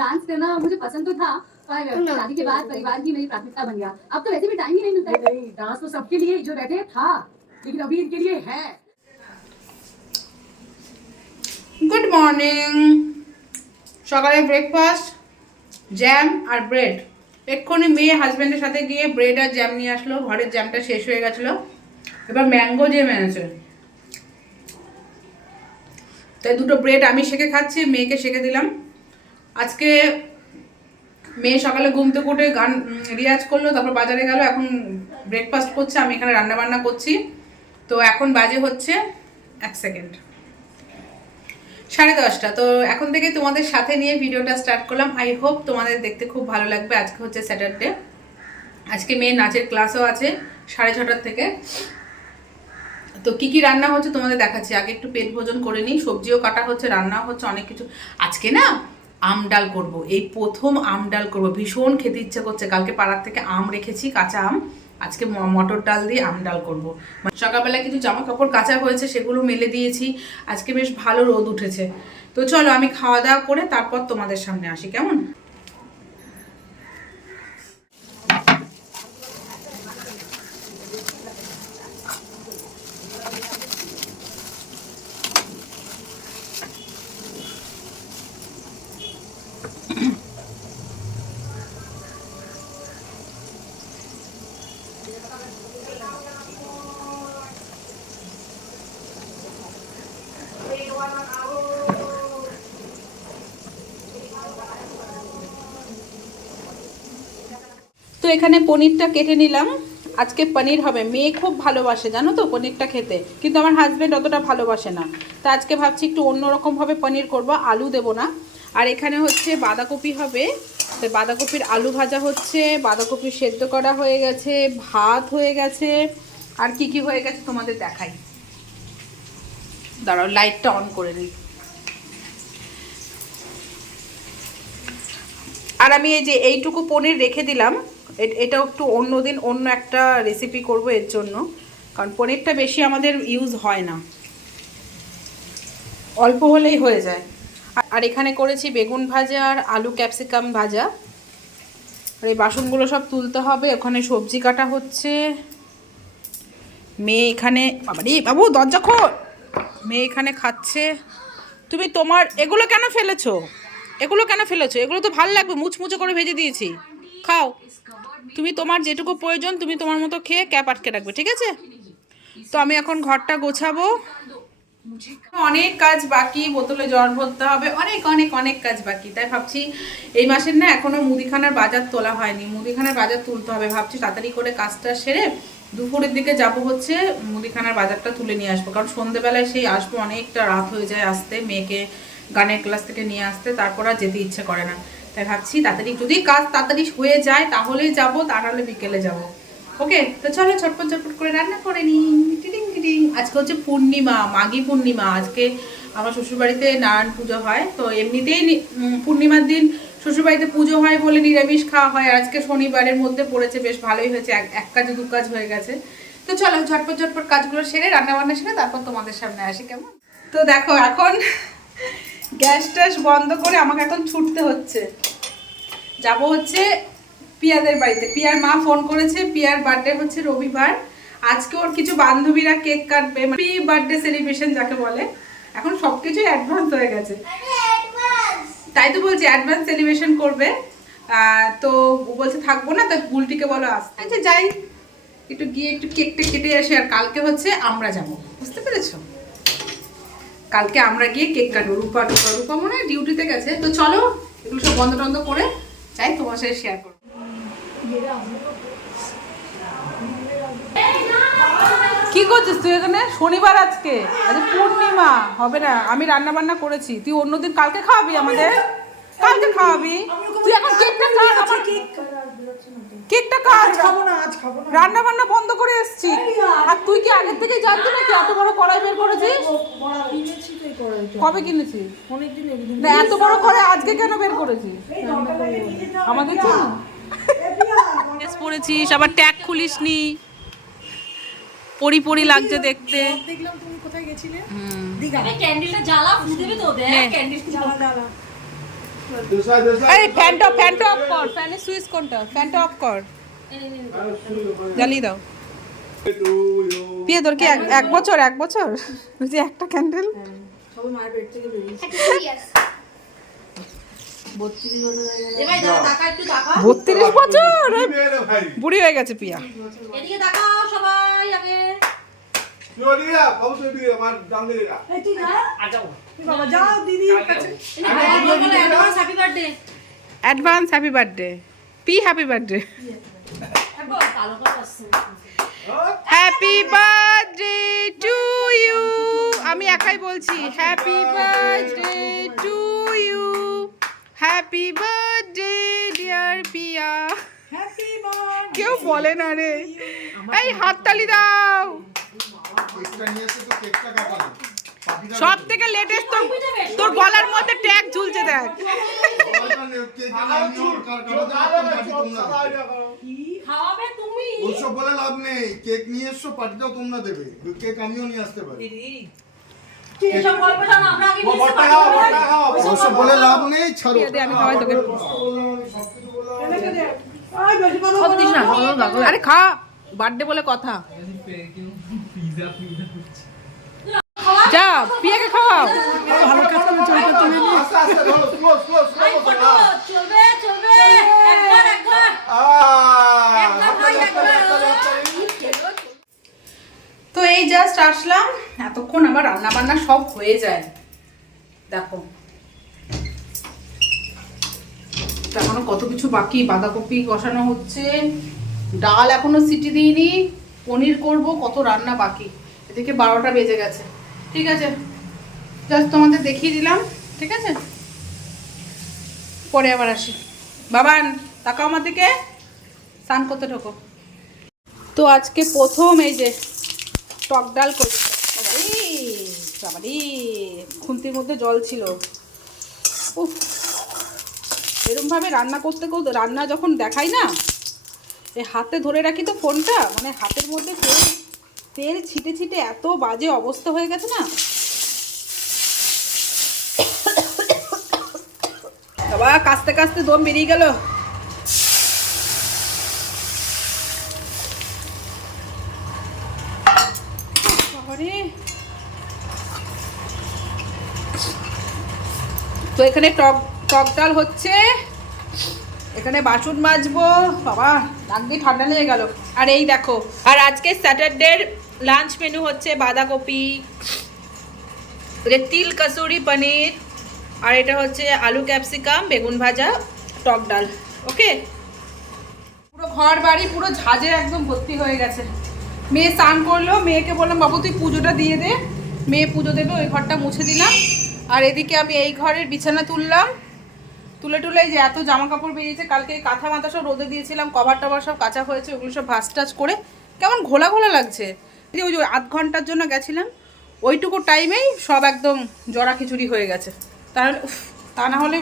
Dance करना मुझे पसंद तो था पर शादी के बाद परिवार की मेरी प्राथमिकता बन गया अब तो वैसे भी टाइम ही नहीं मिलता है नहीं डांस तो सबके लिए जो रहते हैं था लेकिन अभी इनके लिए है গুড মর্নিং সকালে ব্রেকফাস্ট জ্যাম আর ব্রেড এক্ষুনি মেয়ে হাজব্যান্ডের সাথে গিয়ে ব্রেড আর জ্যাম নিয়ে আসলো ঘরের জ্যামটা শেষ হয়ে গেছিলো এবার ম্যাঙ্গো জ্যাম এনেছে তাই দুটো ব্রেড আমি সেকে খাচ্ছি মেয়েকে সেকে দিলাম আজকে মেয়ে সকালে ঘুম থেকে উঠে গান রিয়াজ করল, তারপর বাজারে গেল, এখন ব্রেকফাস্ট করছে, আমি এখানে রান্না বান্না করছি। তো এখন বাজে হচ্ছে এক সেকেন্ড সাড়ে দশটা। তো এখন থেকে তোমাদের সাথে নিয়ে ভিডিওটা স্টার্ট করলাম। আই হোপ তোমাদের দেখতে খুব ভালো লাগবে। আজকে হচ্ছে স্যাটারডে আজকে মেয়ে নাচের ক্লাসও আছে সাড়ে ছটার থেকে। তো কি কি রান্না হচ্ছে তোমাদের দেখাচ্ছি। আগে একটু পেট ভোজন করে নিই। সবজিও কাটা হচ্ছে, রান্নাও হচ্ছে, অনেক কিছু। আজকে না আম ডাল করব। এই প্রথম আম ডাল করব। ভীষণ খেতে ইচ্ছা করছে। কালকে পাড়ার থেকে আম রেখেছি, কাঁচা আম। আজকে মটর ডাল দিয়ে আম ডাল করব সকালবেলা কিছু জামা কাপড় কাঁচা হয়েছে, সেগুলো মেলে দিয়েছি। আজকে বেশ ভালো রোদ উঠেছে। তো চলো আমি খাওয়া দাওয়া করে তারপর তোমাদের সামনে আসি। কেমন? এখানে পনিরটা কেটে নিলাম। আজকে পনির হবে। মেয়ে খুব ভালোবাসে, জানো তো পনিরটা খেতে। কিন্তু আমার হাজব্যান্ড অতটা ভালোবাসে না। তা আজকে ভাবছি একটু অন্যরকমভাবে পনির করব, আলু দেব না। আর এখানে হচ্ছে বাঁধাকপি হবে। তো বাঁধাকপির আলু ভাজা হচ্ছে, বাঁধাকপি সেদ্ধ করা হয়ে গেছে, ভাত হয়ে গেছে। আর কি কি হয়ে গেছে তোমাদের দেখাই। দাঁড়াও লাইটটা অন করে নিই। আর আমি এই যে এইটুকু পনির রেখে দিলাম। এটাও একটু অন্য দিন অন্য একটা রেসিপি করব এর জন্য। কারণ পনিরটা বেশি আমাদের ইউজ হয় না। অল্প হলেই হয়ে যায়। আর- এখানে করেছি বেগুন ভাজা আর আলু ক্যাপসিকাম ভাজা। আর এই বাসনগুলো সব তুলতে হবে। ওখানে সবজি কাটা হচ্ছে। মেয়ে এখানে বাবু, দরজা খোল! মেয়ে এখানে খাচ্ছে। তুমি তোমার এগুলো কেন ফেলেছো? এগুলো কেন ফেলেছো? এগুলো তো ভালো লাগবে। মুচমুচে করে ভেজে দিয়েছি। খাও। তুমি তোমার যেটুকু প্রয়োজন, তুমি তোমার মতো খেয়ে ক্যাপ আটকে রাখবে, ঠিক আছে? তো আমি এখন ঘরটা গোছাবো। অনেক কাজ বাকি, বোতলে জল ভরতে হবে, অনেক অনেক অনেক কাজ বাকি। তাই ভাবছি এই মাসের না এখনও মুদিখানার বাজার তোলা হয়নি। মুদিখানার বাজার তুলতে হবে, ভাবছি তাড়াতাড়ি করে কাজটা সেরে দুপুরের দিকে যাব হচ্ছে মুদিখানার বাজারটা তুলে নিয়ে আসব। কারণ সন্ধেবেলায় সেই আসব, অনেকটা রাত হয়ে যায় আসতে, মেয়েকে গানের ক্লাস থেকে নিয়ে আসতে, তারপর আর যেতে ইচ্ছে করে না। তাই ভাবছি তাড়াতাড়ি যদি কাজ তাড়াতাড়ি হয়ে যায়, তাহলেই যাব তা নাহলে বিকেলে যাব। ওকে, তো চলো ছটপট ছটপট করে রান্না করে নিই। টিডিং টিডিং আজকে হচ্ছে পূর্ণিমা, মাঘী পূর্ণিমা। আজকে আমার শ্বশুরবাড়িতে নারায়ণ পুজো হয়, তো এমনিতেই পূর্ণিমার দিন শ্বশুরবাড়িতে পুজো হয় বলে নিরামিষ খাওয়া হয়। আজকে শনিবারের মধ্যে পড়েছে, বেশ ভালোই হয়েছে। এক এক কাজে, দু কাজ হয়ে গেছে। তো চলো ঝটপট ঝটপট কাজগুলো সেরে রান্না বান্না সেরে তারপর তোমাদের সামনে আসি, কেমন? তো দেখো এখন গ্যাস ট্যাস বন্ধ করে আমাকে এখন ছুটতে হচ্ছে। যাব হচ্ছে পিয়াদের বাড়িতে। পিয়ার মা ফোন করেছে, পিয়ার বার্থডে হচ্ছে রবিবার। আজকে ওর কিছু বান্ধবীরা কেক কাটবে প্রি বার্থডে সেলিব্রেশন যাকে বলে। এখন সব কিছুই অ্যাডভান্স হয়ে গেছে। তাই তো বলছি অ্যাডভান্স সেলিব্রেশন করবে। তো বলছে, থাকব না। তো বুলটিকে বলো আসতে আচ্ছা যাই। একটু গিয়ে একটু কেকটা কেটে আসি, আর কালকে হচ্ছে আমরা যাব। বুঝতে পেরেছ? কালকে আমরা গিয়ে কেক কাটবো রূপা টুপা রূপা মনে হয় ডিউটিতে গেছে। তো চলো এগুলো সব বন্ধ টন্ধ করে চাই তোমার সাথে শেয়ার করব। কি করছিস তুই এখানে? শনিবার আজকে। আজকে পূর্ণিমা হবে না। আমি রান্না বান্না করেছি। তুই অন্যদিন কালকে খাওয়াবি আমাদের? কালকে খাওয়াবি? তুই এখন কেকটা কাট আমার কেকটা খাব না আজ খাব না। রান্না বান্না বন্ধ করে এসেছি। আর তুই কি আগে থেকে জানতি নাকি এত বড় কড়াই বের করেছিস? কবে কিনেছিস? অনেকদিন না এত বড় করে আজকে কেন বের করেছিস? পড়েছিস আবার ট্যাগ খুলিস নি পরি পরি লাগছে দেখতে। দেখলাম তুমি কোথায় গেছিলে। ক্যান্ডেলটা জ্বালা ফুটে দেবে তো দেখ হ্যাঁ। জ্বালা। আরে ফ্যানটা ফ্যানটা অফ কর ফ্যানের সুইচ কোনটা? ফ্যানটা অফ কর। জ্বালিয়ে দাও। পিয়ে তোর কি এক বছর এক বছর? বুঝি একটা ক্যান্ডেল বত্রিশ বছর? বুড়ি হয়ে গেছে পিয়া। সবাই আগে। আমার advance happy birthday P happy birthday happy birthday to you আমি একাই বলছি happy birthday to you happy birthday dear Piya কেউ বলে না রে। এই হাততালি দাও। কেকটা কাটালো সব থেকে লেটেস্ট তোর তোর গলার মধ্যে ট্যাগ ঝুলছে দেখ। ওসব বলে লাভ নেই। কেক নিয়ে এসো পার্টিটাও তোমরা দেবে। কেক আমিও নিয়ে আসতে পারি। বলে লাভ নেই আরে খা বার্থডে বলে কথা। যা পিয়াকে খাওয়াও। ভালো কাজ করে চলতে তুমি। তো এই জাস্ট আসলাম এতক্ষণ আমার রান্না বান্না সব হয়ে যায়। দেখো। এখনও কত কিছু বাকি বাঁধাকপি কষানো হচ্ছে। ডাল এখনও সিটি দিইনি পনির করব কত রান্না বাকি। এদিকে বারোটা বেজে গেছে। ঠিক আছে। জাস্ট তোমাদের দেখিয়ে দিলাম, ঠিক আছে? পরে আবার আসি। বাবান, তাকাও আমার দিকে। স্নান করতে ঢোকো। তো আজকে প্রথম এই যে টক ডাল বাবারে খুন্তির মধ্যে জল ছিল। উফ, এরমভাবে রান্না করতে করতে, রান্না যখন দেখাই না এই হাতে ধরে রাখি তো ফোনটা মানে হাতের মধ্যে তেল ছিটে ছিটে এত বাজে অবস্থা হয়ে গেছে না। বাবা, কাস্তে কাস্তে দম বেরিয়ে গেল। তো এখানে টক টক ডাল হচ্ছে। এখানে বাসন মাজবো। বাবা নাক দিয়ে ঠান্ডা লেগে গেল। আর এই দেখো, আর আজকে স্যাটারডের লাঞ্চ মেনু হচ্ছে বাঁধাকপি তিল কসুরি পনির, আর এটা হচ্ছে আলু ক্যাপসিকাম, বেগুন ভাজা, টক ডাল, ওকে? পুরো ঘর বাড়ি, পুরো ঝাঁঝে একদম ভর্তি হয়ে গেছে। মেয়ে স্নান করল, মেয়েকে বললাম, বাবু, তুই পুজোটা দিয়ে দে। মেয়ে পুজো দেবে, ওই ঘরটা মুছে দিলাম। আর এদিকে আমি এই ঘরের বিছানা তুললাম। তুলে টুলে যে এত জামা কাপড় বেরিয়েছে, কালকে কাঁথা মাথা সব রোদে দিয়েছিলাম, কভার টভার সব কাঁচা হয়েছে, ওগুলো সব ভাস টাচ করে কেমন ঘোলা ঘোলা লাগছে। যে ওই যে আধ ঘণ্টার জন্য গেছিলাম, ওইটুকু টাইমেই সব একদম জড়া খিচুড়ি হয়ে গেছে। তাহলে তা না হলে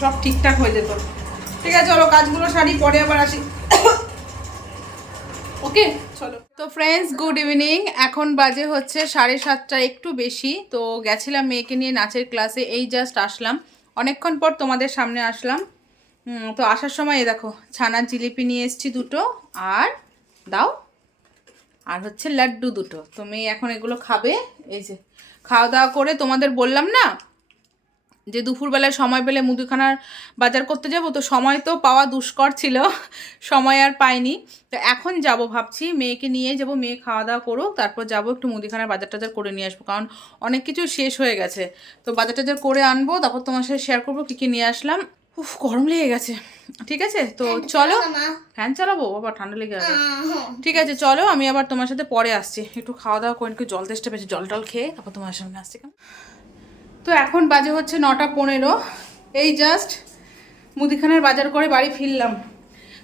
সব ঠিকঠাক হয়ে যেত। ঠিক আছে, চলো কাজগুলো সারি, পরে আবার আসি। ওকে, চলো। তো ফ্রেন্ডস গুড ইভিনিং এখন বাজে হচ্ছে সাড়ে সাতটা, একটু বেশি। তো গেছিলাম মেয়েকে নিয়ে নাচের ক্লাসে এই জাস্ট আসলাম। অনেকক্ষণ পর তোমাদের সামনে আসলাম। তো আসার সময় এ দেখো, ছানার জিলিপি নিয়ে এসেছি দুটো, আর দাও। আর হচ্ছে লাড্ডু দুটো। তুমি এখন এগুলো খাবে, এই যে খাওয়া দাওয়া করে তোমাদের বললাম না যে দুপুরবেলায় সময় পেলে মুদিখানার বাজার করতে যাব তো সময় তো পাওয়া দুষ্কর ছিল সময় আর পাইনি। তো এখন যাব ভাবছি মেয়েকে নিয়ে যাব মেয়ে খাওয়া দাওয়া করুক তারপর যাব একটু মুদিখানার বাজার টাজার করে নিয়ে আসব কারণ অনেক কিছু শেষ হয়ে গেছে। তো বাজার টাজার করে আনব তারপর তোমার সাথে শেয়ার করব কী কী নিয়ে আসলাম। উফ গরম লেগে গেছে। ঠিক আছে? তো চলো ফ্যান চালাবো বাবা ঠান্ডা লেগে গেছে। ঠিক আছে চলো আমি আবার তোমার সাথে পরে আসছি। একটু খাওয়া দাওয়া করে একটু জল তেষ্টা পেয়েছি জল টল খেয়ে তারপর তোমার সামনে আসছি কেমন? তো এখন বাজে হচ্ছে নটা পনেরো। এই জাস্ট মুদিখানার বাজার করে বাড়ি ফিরলাম।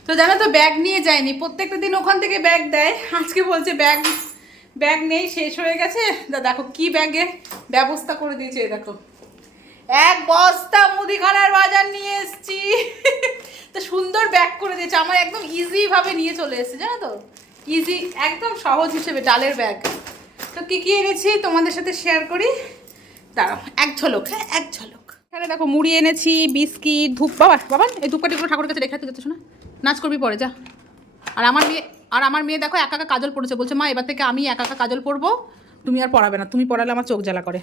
তো জানো তো ব্যাগ নিয়ে যায়নি প্রত্যেকটা দিন ওখান থেকে ব্যাগ দেয়। আজকে বলছে ব্যাগ ব্যাগ নেই, শেষ হয়ে গেছে। দা দেখো কি ব্যাগে ব্যবস্থা করে দিয়েছে দেখো। এক বস্তা মুদিখানার বাজার নিয়ে এসেছি। তো সুন্দর ব্যাগ করে দিয়েছে। আমার একদম ইজিভাবে নিয়ে চলে এসেছে, জানো তো? ইজি একদম সহজ হিসেবে ডালের ব্যাগ তো কী কী এনেছি তোমাদের সাথে শেয়ার করি? দাঁড়াও, এক ঝলক হ্যাঁ এক ঝলক। এখানে দেখো মুড়ি এনেছি, বিস্কিট, ধূপ, বাবা বাবা, এই ধূপকাঠিগুলো ঠাকুরের কাছে রেখে যেতে শোনা। নাচ করবি পরে, যা। আর আমার মেয়ে, আর আমার মেয়ে দেখো একা একা কাজল পড়েছে, বলছে, মা, এবার থেকে আমি একা একা কাজল পরবো তুমি আর পড়াবে না, তুমি পড়ালে আমার চোখ জ্বালা করে।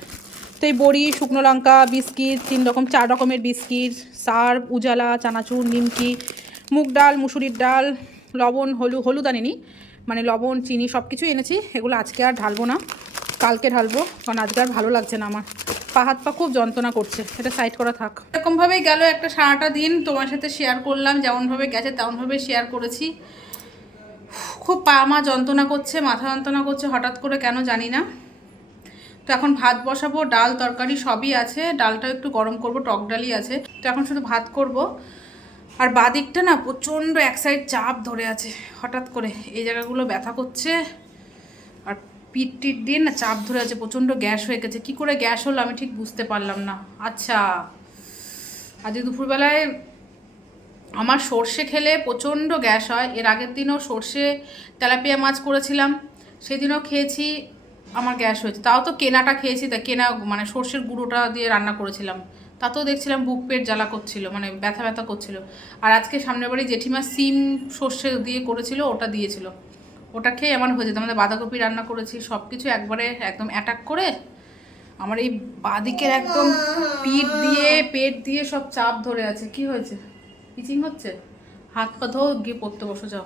তো এই বড়ি, শুকনো লঙ্কা, বিস্কিট, তিন রকম, চার রকমের বিস্কিট, সার, উজালা, চানাচুর, নিমকি, মুগ ডাল, মুসুরির ডাল, লবণ, হলু, হলুদ আনিনি মানে লবণ, চিনি সব কিছুই এনেছি, এগুলো আজকে আর ঢালবো না। কালকে ঢালবো। কারণ আজকে আর ভালো লাগছে না আমার। পা, হাত পা খুব যন্ত্রণা করছে। এটা সাইড করা থাক। এরকমভাবেই গেল একটা সারাটা দিন। তোমার সাথে শেয়ার করলাম। যেমনভাবে গেছে, তেমনভাবে শেয়ার করেছি। খুব পা, মা যন্ত্রণা করছে, মাথা যন্ত্রণা করছে। হঠাৎ করে কেন জানি না। তো এখন ভাত বসাবো, ডাল, তরকারি সবই আছে। ডালটা একটু গরম করব, টক ডালই আছে। তো এখন শুধু ভাত করব। আর বাদিকটা না প্রচণ্ড এক সাইড চাপ ধরে আছে। হঠাৎ করে এই জায়গাগুলো ব্যথা করছে। পিঠ টিট দিয়ে না চাপ ধরে আছে, প্রচণ্ড গ্যাস হয়ে গেছে। কী করে গ্যাস হলো আমি ঠিক বুঝতে পারলাম না। আচ্ছা আজকে দুপুরবেলায় আমার সর্ষে খেলে প্রচণ্ড গ্যাস হয়। এর আগের দিনও সর্ষে তেলাপিয়া মাছ করেছিলাম, সেদিনও খেয়েছি, আমার গ্যাস হয়েছে। তাও তো কেনাটা খেয়েছি, তা কেনা মানে সর্ষের গুঁড়োটা দিয়ে রান্না করেছিলাম। তাতেও দেখছিলাম বুক পেট জ্বালা করছিল মানে ব্যথা ব্যথা করছিল। আর আজকে সামনের বাড়ি জেঠিমা সিম সর্ষে দিয়ে করেছিল, ওটা দিয়েছিল। ওটা খেয়ে আমার হয়ে যেত আমাদের বাঁধাকপি রান্না করেছি সব কিছু একবারে একদম অ্যাটাক করে আমার এই বাদিকের একদম পিঠ দিয়ে পেট দিয়ে সব চাপ ধরে আছে কি হয়েছে? ইচিং হচ্ছে? হাত পা ধো গিয়ে পড়তে বসে যাও।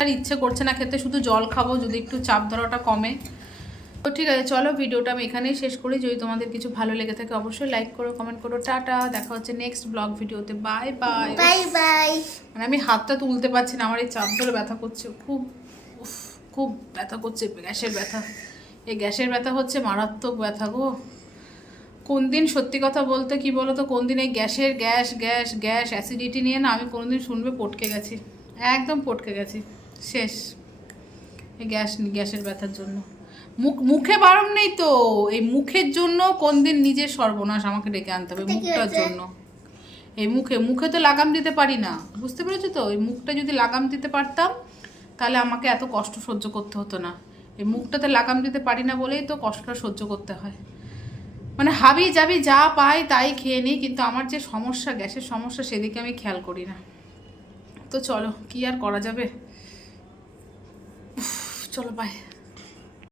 আর ইচ্ছে করছে না খেতে শুধু জল খাব যদি একটু চাপ ধরাটা কমে। তো ঠিক আছে চলো ভিডিওটা আমি এখানেই শেষ করি। যদি তোমাদের কিছু ভালো লেগে থাকে অবশ্যই লাইক করো কমেন্ট করো টাটা দেখা হচ্ছে নেক্সট ব্লগ ভিডিওতে বাই বাই বাই বাই মানে আমি হাতটা তুলতে পারছি না আমার এই চাপ ধরে ব্যথা করছে খুব। উফ, খুব ব্যথা করছে গ্যাসের ব্যথা। এই গ্যাসের ব্যথা হচ্ছে মারাত্মক ব্যথা গো। কোন দিন সত্যি কথা বলতে কি বলো তো কোন দিন এই গ্যাসের গ্যাস গ্যাস গ্যাস অ্যাসিডিটি নিয়ে না আমি কোনোদিন শুনবে পটকে গেছি। একদম পটকে গেছি। শেষ। এই গ্যাস গ্যাসের ব্যথার জন্য। মুখ মুখে বারণ নেই তো। এই মুখের জন্য কোন দিন নিজের সর্বনাশ আমাকে ডেকে আনতে হবে মুখটার জন্য। এই মুখে মুখে তো লাগাম দিতে পারি না। বুঝতে পেরেছ তো? এই মুখটা যদি লাগাম দিতে পারতাম তাহলে আমাকে এত কষ্ট সহ্য করতে হতো না। এই মুখটাতে লাগাম দিতে পারি না বলেই তো কষ্টটা সহ্য করতে হয়। মানে হাবি যাবি যা পাই তাই খেয়ে নিই কিন্তু আমার যে সমস্যা, গ্যাসের সমস্যা সেদিকে আমি খেয়াল করি না। তো চলো, কি আর করা যাবে? চলো বাই